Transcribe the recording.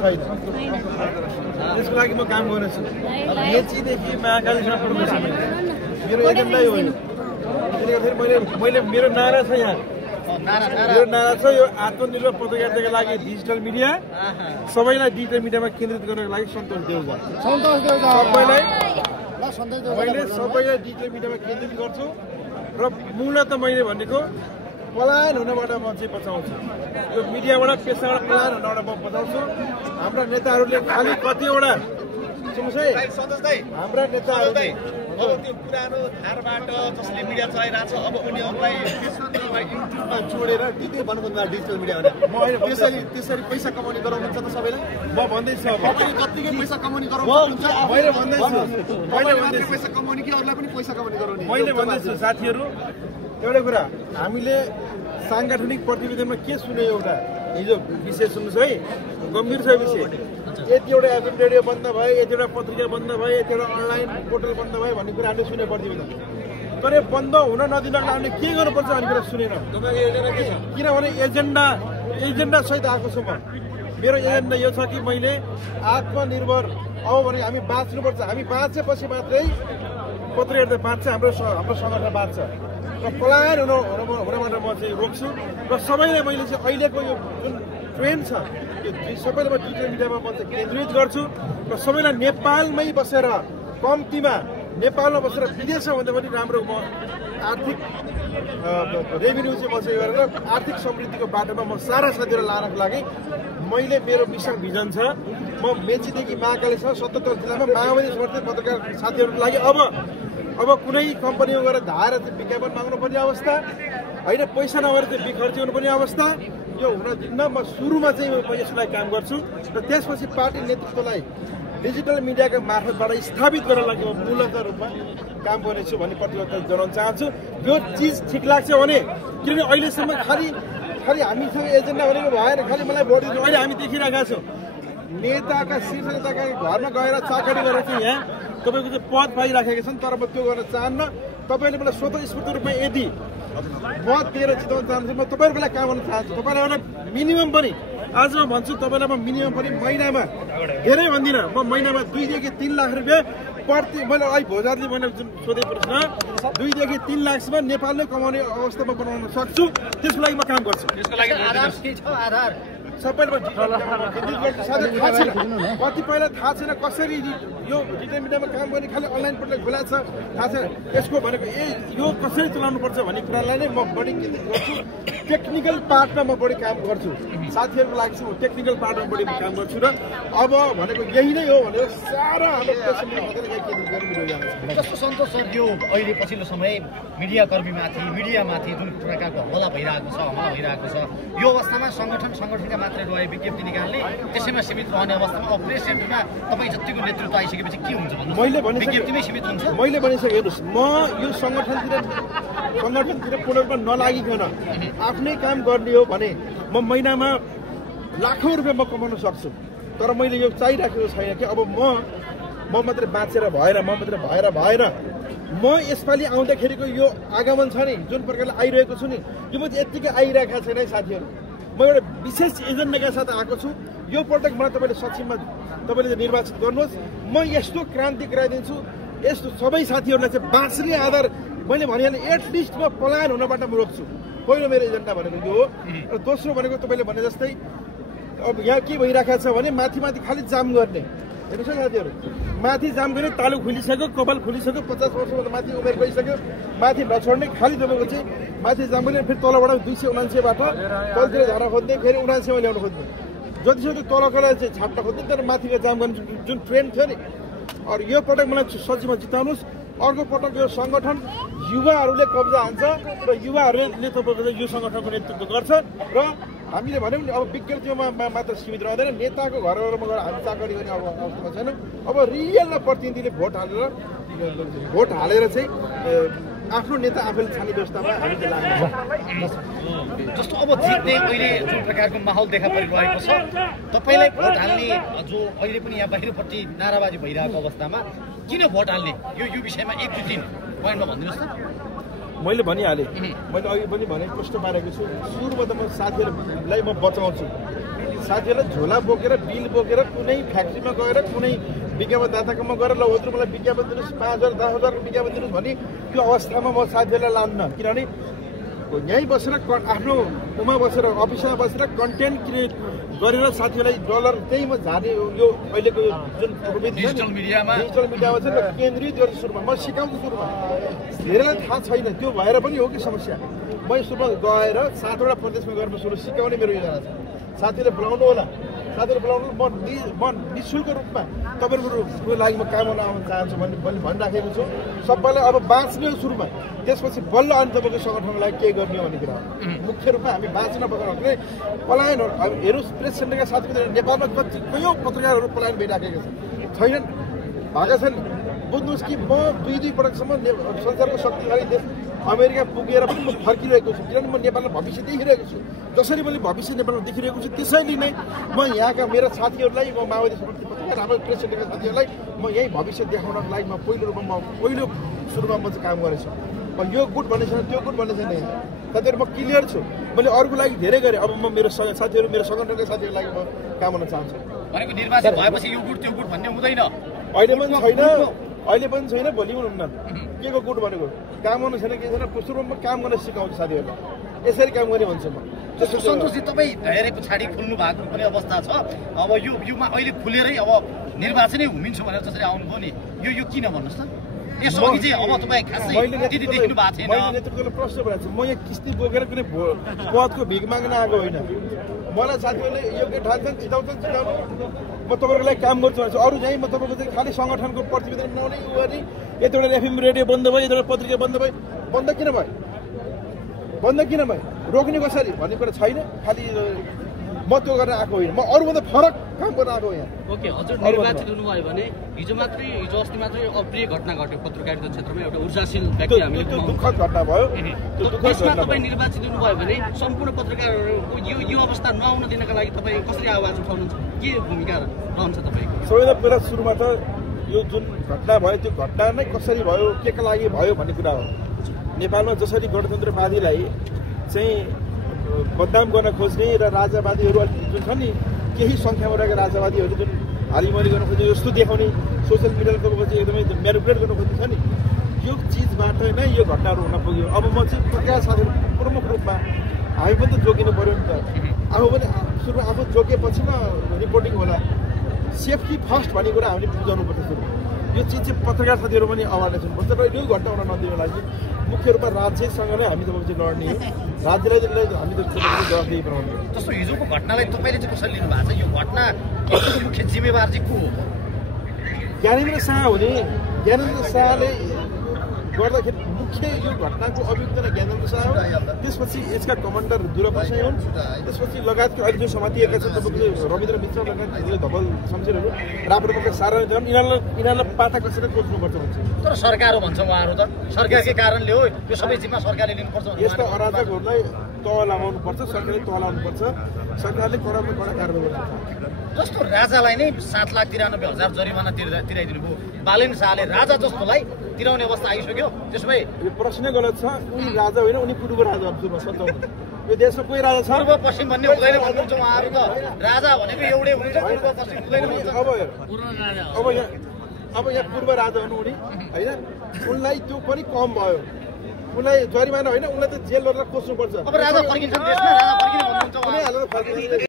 छैन त्यसको लागि म काम गर्नेछु मेचीदेखि महाकालीसम्म पुग्नेछु मेरो एजेन्डै हो त्यसले गर्दाखेरि मैले मेरो नारा छ यहाँ मेरो नारा छ यो आत्मनिर्भर पत्रकारिताका लागि डिजिटल मिडिया सबैलाई डिजिटल मिडियामा केन्द्रित गर्नको लागि सन्तोष देउजा मैले सबैलाई डिजिटल मिडियामा केन्द्रित गर्छु र मूलत मैले भनेको पलायन हुनबाट म चाहिँ बचाउँछु यो मिडियाबाट पेसाबाट पलायन हुनबाट म बचाउँछु हाम्रा नेताहरूले खालि कतिवटा सुन्नुहोस् है हाम्रा नेताहरूले अब त्यो पुरानो धारबाट जसले मिडिया चलाइरहेछ अब उनीहरूलाई फेसबुकमा युट्युबमा जोडेर के भन्नु डिजिटल मिडिया भने त्यसरी पैसा कमाउने गराउनुहुन्छ त सबैलाई म भन्दैछु कतिकै पैसा कमाउने गराउनुहुन्छ मैले भन्दैछु पैसा कमाउने कि अरूलाई पनि पैसा कमाउने गराउने मैले भन्दैछु साथीहरू एउटा कुरा हामीले साङ्गठनिक प्रतिवेदनमा के सुन्यो एउटा हिजो विषय सुन्नुहोस् है गम्भीर छ विषय यतिवटा एफएम रेडियो बन्द भयो यतिवटा पत्रिका बन्द भयो यतिवटा अनलाइन पोर्टल बन्द भयो भन्ने कुरा हामीले सुन्यो प्रतिवेदन तर यो बन्द हुन नदिनको हामीले के गर्नुपर्छ भन्ने कुरा सुनेन किनभने एजेन्डा सहित आएको छु म मेरो एजेन्डा यो छ कि मैले आत्मनिर्भर अब भने हामी बाँच्नुपर्छ हामी बाँचेपछि मात्रै पत्रकारिता बाँच्छ हाम्रो सङ्गठन बाँच्छ र पलायन हुनबाट म चाहिँ रोक्छु र सबैलाई मैले चाहिँ अहिलेको यो जुन ट्रेन्ड छ यो सबैलाई म डिजिटल मिडियामा म चाहिँ केन्द्रित गर्छु र सबैलाई नेपालमै बसेर कम्तीमा नेपालमा बसेर विदेशमा भन्दा पनि राम्रो म आर्थिक रेभिन्यू चाहिँ म चाहिँ गरेर आर्थिक समृद्धिको बाटोमा म सारा साथीहरूलाई लानको लागि मैले मेरो मिसन भिजन छ म मेचीदेखि महाकालीसम्म 77 जिल्लामा माओवादी समर्थित पत्रकार साथीहरूको लागि अब कुनै कम्पनीमा गएर धाएर चाहिँ विज्ञापन माग्नुपर्ने अवस्था होइन पैसा नभएर चाहिँ बिखर्ची हुनुपर्ने अवस्था यो हुन दिन्न म सुरुमा चाहिँ म यसलाई काम गर्छु र त्यसपछि पार्टी नेतृत्वलाई डिजिटल मिडियाका मार्फतबाट स्थापित गर्न लागि म मूलत रूपमा काम गर्नेछु भन्ने प्रतिबद्धता जनाउन चाहन्छु यो चिज ठिक लाग्छ भने किनभने अहिलेसम्म खालि हामीसँग एजेन्डा भनेको भएन खालि मलाई भोट दिनु अहिले हामी देखिरहेका छौँ नेताका शीर्ष नेताका घरमा गएर चाकरी गरेर चाहिँ यहाँ तपाईँको चाहिँ पद पाइराखेका छन् तर म त्यो गर्न चाहन्न तपाईँले मलाई स्वतःस्फूर्त रूपमा यदि मत दिएर जिताउन चाहन्छु म तपाईँहरूको लागि काम गर्न चाहन्छु तपाईँलाई एउटा मिनिमम पनि आज म भन्छु तपाईँलाई म मिनिमम पनि महिनामा धेरै भन्दिनँ म महिनामा 2 देखि 3 लाख रुपियाँ प्रति मैले अहिले भोजातले मैले जुन सोधे प्रश्न 2 देखि 3 लाखसम्म नेपालले कमाउने अवस्थामा बनाउन सक्छु त्यसको लागि म काम गर्छु सबैले कतिपयलाई थाहा छैन कसरी यो डिजिटल मिडियामा काम गर्ने खालि अनलाइन पोर्टल खुला छ थाहा छैन यसको भनेको यो कसरी चलाउनुपर्छ भन्ने कुरालाई नै म बढी केन्द्रित गर्छु टेक्निकल पार्टमा म बढी काम गर्छु साथीहरूको लागि म टेक्निकल पार्टमा बढी काम गर्छु र अब भनेको यही नै हो भनेर सारा जस्तो सन्तोष सर यो अहिले पछिल्लो समय मिडियामाथि जुन प्रकारको हमला भइरहेको छ यो अवस्थामा सङ्गठनका मात्रै रहे विज्ञप्ति निकाल्ने त्यसैमा सीमित रहने अवस्थामा अब प्रेसिडेन्टमा तपाईँ जतिको नेतृत्व आइसकेपछि के हुन्छ विज्ञप्तिमै सीमित हुन्छ मैले भनिसकेँ हेर्नुहोस् म यो सङ्गठनतिर पूर्ण रूपमा नलागिकन आफ्नै काम गर्ने हो भने म महिनामा लाखौँ रुपियाँ म कमाउन सक्छु तर मैले यो चाहिराखेको छैन कि अब म मात्रै बाँचेर भएन म यसपालि आउँदाखेरिको यो आगमन छ नि जुन प्रकारले आइरहेको छु नि यो म यत्तिकै आइरहेका छैन है साथीहरू म एउटा विशेष एजेन्डाका साथ आएको छु यो पटक मलाई तपाईँले सक्षममा तपाईँले निर्वाचित गर्नुहोस् म यस्तो क्रान्ति गराइदिन्छु यस्तो सबै साथीहरूलाई चाहिँ बाँच्ने आधार मैले भनिहालेँ एटलिस्ट म पलायन हुनबाट म रोक्छु पहिलो मेरो एजेन्डा भनेको यो हो र दोस्रो भनेको तपाईँले भने जस्तै अब यहाँ के भइरहेको छ भने माथि खालि जाम गर्ने हेर्नुहोस् है साथीहरू माथि जाम गर्ने तालु खुलिसक्यो कपाल खुलिसक्यो 50 वर्षभन्दा माथि उमेर गइसक्यो माथि नछोड्ने खालि तपाईँको चाहिँ माथि जाम गर्ने फेरि तलबाट 279बाट तलतिर झर्न खोज्ने फेरि 79मा ल्याउन खोज्ने जतिसक्दो तलकोलाई चाहिँ छाप्न खोज्ने तर माथिको जाम गर्ने जुन ट्रेन्ड थियो नि अरू यो पटक मलाई सजिलोमा जिताउनुहोस् अर्को पटक यो सङ्गठन युवाहरूले कब्जा हान्छ र युवाहरूले तपाईँको यो सङ्गठनको नेतृत्व गर्छ र हामीले भन्यौँ नि अब विज्ञप्तिमा मात्र सीमित रहँदैन नेताको घरहरूमा गएर हामी चाकरी गर्ने अवस्थामा छैन अब रियलमा प्रतिनिधिले भोट हालेर चाहिँ आफ्नो नेता आफैले छाने व्यवस्थामा हामी चाहिँ लाग्छ जस्तो अब जित्ने अहिले जुन प्रकारको माहौल देखा परिरहेको छ तपाईँलाई भोट हाल्ने जो अहिले पनि यहाँ बाहिरपट्टि नाराबाजी भइरहेको अवस्थामा किन भोट हाल्ने यो विषयमा 1 2 3 पोइन्टमा भनिदिनुहोस् न मैले भनिहालेँ मैले अघि पनि भने प्रश्न पारेको छु सुरुमा त म साथीहरूलाई म बचाउँछु साथीहरूलाई झोला बोकेर बिल बोकेर कुनै फ्याक्ट्रीमा गएर कुनै विज्ञापनदाताकोमा गएर ल हजुर मलाई विज्ञापन दिनुहोस् 5,000 10,000 विज्ञापन दिनुहोस् भने त्यो अवस्थामा म साथीहरूलाई लान्न किनभने यहीँ बसेर आफ्नो उमा बसेर अफिसमा बसेर कन्टेन्ट क्रिएट गरेर साथीहरूलाई डलर त्यहीमा झार्ने यो अहिलेको जुन प्रविधि छ डिजिटल मिडियामा छ र केन्द्रित गर्छु सुरुमा म सिकाउँछु सुरुमा धेरैलाई थाहा छैन त्यो भएर पनि हो कि समस्या म सुरुमा गएर 7वटा प्रदेशमा गएर म सुरु सिकाउने मेरो योजना छ साथीहरूले बोलाउनु होला साथीहरू बोलाउनु म निःशुल्क रूपमा तपाईँहरूको लागि म काम गर्न आउन चाहन्छु भन्ने भनिराखेको छु सबैलाई अब बाँच्ने हो सुरुमा त्यसपछि बल्ल अनि तपाईँको सङ्गठनलाई के गर्ने भन्ने कुरा हो मुख्य रूपमा हामी बाँच्न पकाउने पलायन हेर्नुहोस् प्रेस सेन्टरका साथीहरू नेपालमा कति कयौँ पत्रकारहरू पलायन भइराखेका छैनन् भएका छन् बुझ्नुहोस् कि म 2 पटकसम्म संसारको शक्तिशाली देश अमेरिका पुगेर पनि म फर्किरहेको छु किनभने म नेपालमा भविष्य देखिरहेको छु जसरी मैले भविष्य नेपालमा देखिरहेको छु त्यसैले नै म यहाँका मेरा साथीहरूलाई म माओवादी समर्थी पत्रकार हाम्रो प्रेस सेन्टरका साथीहरूलाई म यही भविष्य देखाउनको लागि म पहिलो सुरुमा म चाहिँ काम गरेछु म यो गुट भन्ने छैन त्यो गुट भन्ने छैन साथीहरू म क्लियर छु मैले अरूको लागि धेरै गरेँ अब म मेरो साथीहरू मेरो सङ्गठनका साथीहरूको लागि म काम गर्न चाहन्छु भनेको निर्वाचन भएपछि यो गुट त्यो गुट भन्ने हुँदैन अहिले पनि छैन भोलि पनि हुन्न के को गुट भनेको काम गर्नु छैन के छैन सुरुमा काम गर्न सिकाउँछु साथीहरूलाई यसरी काम गर्ने भन्छु म जस्तो सन्तोषजी तपाईँ धेरै पछाडि खुल्नु भएको पनि अवस्था छ अब योमा अहिले खुलेरै अब निर्वाचनै हुमिन्छु भनेर जसरी आउनुभयो नि यो किन भन्नुहोस् त यसअघि चाहिँ अब तपाईँ खासै त्यति देख्नु भएको थिएन मैले नेतृत्वले प्रश्न गरेको छु म यहाँ किस्ती बोकेर कुनै पदको भिख माग्न आएको होइन मलाई साथीहरूले योग्य ठान्छन् चिताउँछन् चिताउनु म तपाईँहरूको लागि काम गर्छु भनेको अरू चाहिँ म तपाईँको चाहिँ खालि सङ्गठनको प्रतिवेदन बनाउने उ गर्ने यतिवटा एफएम रेडियो बन्द भयो यतिवटा पत्रिका बन्द भयो बन्द किन भयो रोक्ने कसरी भन्ने कुरा छैन खालि म त्यो गर्न आएको होइन म अरूभन्दा फरक काम गर्न आएको यहाँ ओके हजुर निर्वाचित हुनुभयो भने हिजो अस्ति मात्रै अप्रिय घटना घट्यो पत्रकारिता क्षेत्रमा एउटा ऊर्जाशील व्यक्ति हामीले दुःखद घटना भयो त्यसमा तपाईँ निर्वाचित हुनुभयो भने सम्पूर्ण पत्रकारहरू यो अवस्था नआउन दिनका लागि तपाईँ कसरी आवाज उठाउनुहुन्छ के भूमिका रहन्छ तपाईँको सबैभन्दा पहिला सुरुमा त यो जुन घटना भयो त्यो घटना नै कसरी भयो के का लागि भयो भन्ने कुरा हो नेपालमा जसरी गणतन्त्रवादीलाई चाहिँ बदनाम गर्न खोज्ने र राजावादीहरू जुन छ नि केही सङ्ख्यामा रहेका राजावादीहरू जुन हालिमली गर्न खोज्ने जस्तो देखाउने सोसियल मिडियाको चाहिँ एकदमै म्यानिपुलेट गर्न खोज्ने छ नि यो चिजबाट नै यो घटनाहरू हुन पुग्यो अब म चाहिँ पत्रकार साथीहरू प्रमुख रूपमा हामी पनि त जोगिनु पऱ्यो नि त आफू पनि सुरुमा आफू जोगिएपछि न रिपोर्टिङ होला सेफ्टी फर्स्ट भन्ने कुरा हामीले बुझाउनुपर्छ सुरु यो चिज चाहिँ पत्रकार साथीहरू पनि अवेरनेस हुनुपर्छ र यो घटना हुन नदिनु लागि मुख्य रूपमा राज्यसँग नै हामी तपाईँ चाहिँ लड्ने राज्यलाई हामी त जवाफदेही बनाउने जस्तो हिजोको घटनालाई तपाईँले चाहिँ कसरी लिनु भएको छ यो घटनाको मुख्य जिम्मेवार चाहिँ को हो ज्ञानेन्द्र शाह हुने ज्ञानेन्द्र शाहले गर्दाखेरि मुख्य यो घटनाको अभियुक्त नै ज्ञानेन्द्र शाह हो त्यसपछि यसका कमान्डर दुर्गाप्रसाद हुन् त्यसपछि लगायतका अहिले जो समातिएका छन् तपाईँको रविन्द्र मित्र लगायत धवल शमशेरहरू राप्रपाका सारा छन् यिनीहरूलाई पाता कसरी खोज्नुपर्छ भन्छ तर सरकार हो भन्छ उहाँहरू त सरकारकै कारणले हो यो सबै जिम्मा सरकारले लिनुपर्छ यस्ता अराजकहरूलाई तह लगाउनुपर्छ सरकारले तह लगाउनुपर्छ सरकारले कडा कारवाही गर्नुपर्छ जस्तो राजालाई नै 7,93,000 जरिमाना तिराइदिनु भयो बालेन शाहले राजा जस्तोलाई तिराउने अवस्था आइसक्यो त्यसो भए यो प्रश्न गलत छ उनी राजा होइन उनी पूर्व राजा हुन् सच्याउनु यो देशमा कोही राजा छ पूर्व पश्चिम भन्ने हुँदैन भन्नुहुन्छ उहाँहरू त राजा भनेको एउटै हुन्छ पूर्व पश्चिम हुँदैन अब यहाँ पूर्व राजा हुनु उनी होइन उनलाई त्यो पनि कम भयो उनलाई जरिमाना होइन उनलाई त जेल गरेर कोस्नुपर्छ अब राजा फर्किन्छन् देशमा राजा फर्किने भन्नुहुन्छ उनी हालेर फर्किन्छ